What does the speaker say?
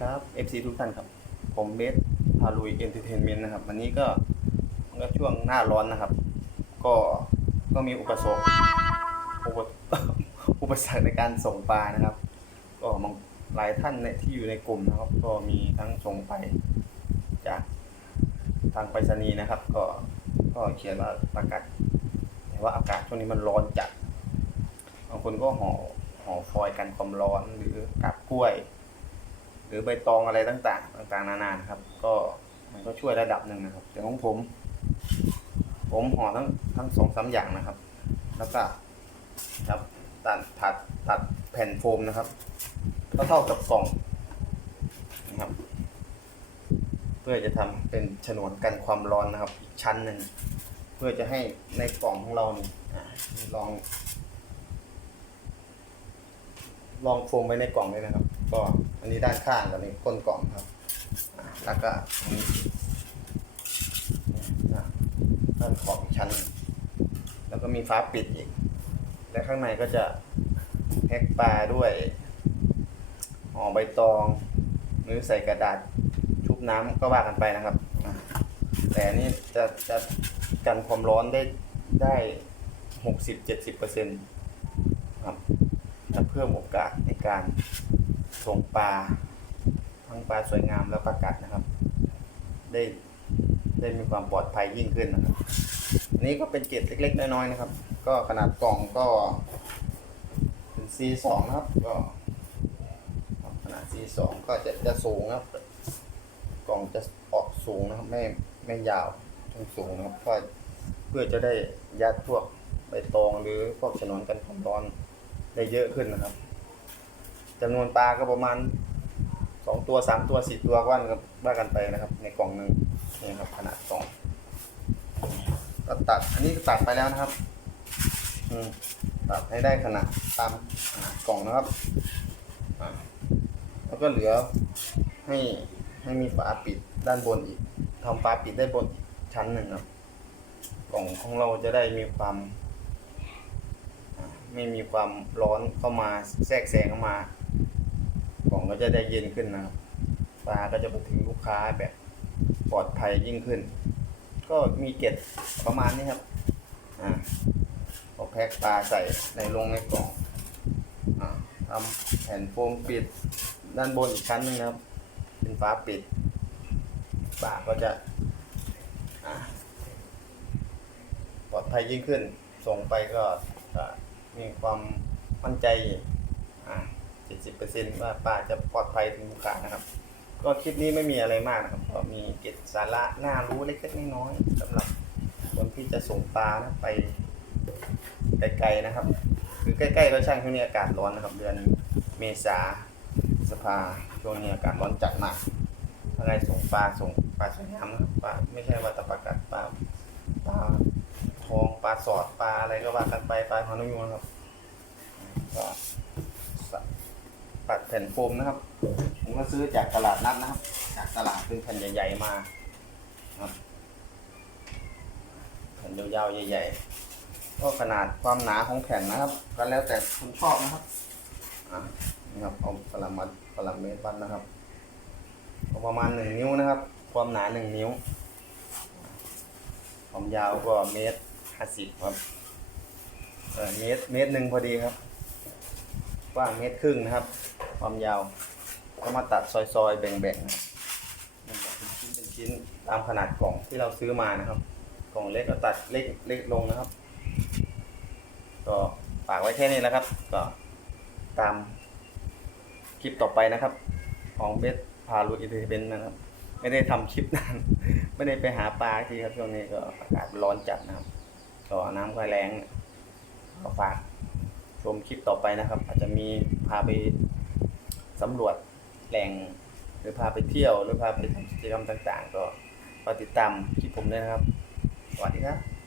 ครับ FC ทุกท่านครับ ผมเบสพาลุยเอนเตอร์เทนเมนต์นะครับ วันนี้ก็มันก็ช่วงหน้าร้อนนะครับ ก็ก็มีอุปสรรคอุปอุปสรรคในการส่งปลานะครับ ก็บางหลายท่านเนี่ยที่อยู่ในกลุ่มนะครับ ก็มีทั้งส่งไปจากทางไปรษณีย์นะครับ ก็ก็เขียนว่าประกาศแต่ว่าอากาศช่วงนี้มันร้อนจัดบางคนก็ห่อห่อฟอยล์กันความร้อนหรือกับกล้วย หรือใบตองอะไรต่างๆ ต่างๆ นานานะครับ ก็มันก็ช่วยระดับหนึ่งนะครับแต่ของผม ผมห่อทั้งทั้งสองสามอย่างนะครับ แล้วก็ครับตัดตัดตัดแผ่นโฟมนะครับก็เท่ากับกล่องนะครับ เพื่อจะทำเป็นฉนวนกันความร้อนนะครับอีกชั้นหนึ่งเพื่อจะให้ในกล่องของเรานี่อะลอง ลองโฟมไว้ในกล่องเลยนะครับ ก็อันนี้ด้านข้างกับนี้ก้นกล่องครับแล้วก็มีด้านขอบอีกชั้น แล้วก็มีฟ้าปิดอีก และข้างในก็จะแพ็กปลาด้วยห่อใบตอง หรือใส่กระดาษชุบน้ำก็ว่ากันไปนะครับ แต่นนี้จะจะกันความร้อนได้ได้หกสิบเจ็ดสิบเปอร์เซ็นต์ครับจะเพิ่มโอกาสในการ ส่งปลาทั้งปลาสวยงามและปลากัดนะครับ ได้ได้มีความปลอดภัยยิ่งขึ้นนะครับอันนี้ก็เป็นเกร็ดเล็ก ๆ น้อยๆนะครับ ก็ขนาดกล่องก็เป็น C2 นะครับ ก็ขนาด C2 ก็จะจะสูงนะครับ กล่องจะออกสูงนะครับ ไม่ไม่ยาวต้องสูงนะครับก็เพื่อจะได้ยัดพวกใบตองหรือพวกฉนวนกันความร้อนได้เยอะขึ้นนะครับ จำนวนปลาก็ประมาณสองตัวสามตัวสี่ตัวก็ว่ากันว่ากันไปนะครับ ในกล่องหนึ่งนี่ครับขนาดกล่องก็ตัดอันนี้ก็ตัดไปแล้วนะครับ อืมตัดให้ได้ขนาดตามขนาดกล่องนะครับแล้วก็เหลือให้ให้มีฝาปิดด้านบนอีกทำฝาปิดได้บนชั้นหนึ่งครับ กล่องของเราจะได้มีความ ไม่มีความร้อนเข้ามาแทรกแซงเข้ามา กล่องก็จะได้เย็นขึ้นนะครับปลาก็จะไปถึงลูกค้าแบบปลอดภัยยิ่งขึ้น ก็มีเกล็ดประมาณนี้ครับ อ่าพอแพ็คปลาใส่ในลงในกล่อง อ่าทำแผ่นโฟมปิดด้านบนอีกชั้นหนึงนะครับ เป็นฟ้าปิดปลาก็จะอ่าปลอดภัยยิ่งขึ้น ส่งไปก็จะมีความมั่นใจอ่า 70%ว่าปลาจะปลอดภัยถึงลูกค้านะครับ ก็คลิปนี้ไม่มีอะไรมากนะครับ ก็มีเก็ดสาระน่ารู้เล็กๆน้อยๆสำหรับคนที่จะส่งปลานะไปไกลๆนะครับ คือใกล้ๆก็ช่างช่วงนี้อากาศร้อนนะครับ เดือนเมษาสภาช่วงนี้อากาศร้อนจัดมากอะไรส่งปลาส่งปลาสวยงามนะครับปลาไม่ใช่ว่าตะปลากัดปลาปลาทองปลาสอดปลาอะไรก็ว่ากันไปปลาหางนกยูงนะครับ ปัดแผ่นโฟมนะครับ ผมก็ซื้อจากตลาดนัดนะครับ จากตลาดเป็นแผ่นใหญ่ ๆ มาครับแผ่นยาวๆใหญ่ ๆ ก็ขนาดความหนาของแผ่นนะครับ ก็แล้วแต่คุณชอบนะครับอ่านี่ครับเอาปรามัดปราเมตรวัดนะครับประมาณหนึ่งนิ้วนะครับ ความหนาหนึ่งนิ้ว ความยาวก็เมตรห้าสิบครับเออเมตรเมตรหนึ่งพอดีครับกว้างเมตรครึ่งนะครับ ความยาว ก็มาตัดซอยๆ แบ่งๆนะเป็นชิ้นเป็นชิ้นตามขนาดกล่องที่เราซื้อมานะครับ กล่องเล็กก็ตัดเล็กเล็กลงนะครับ ก็ฝากไว้แค่นี้นะครับ ก็ตามคลิปต่อไปนะครับ ของเบสพาลูอินเทอร์เบนนะครับ ไม่ได้ทำคลิปนานไม่ได้ไปหาปลาทีครับช่วงนี้ก็อากาศร้อนจัดนะครับก็น้ำค่อยแรงก็ฝากชมคลิปต่อไปนะครับ อาจจะมีพาไป สำรวจแหล่งหรือพาไปเที่ยวหรือพาไปทำกิจกรรมต่าง ๆ ก็ก็ติดตามคลิปผมด้วยนะครับ สวัสดีครับ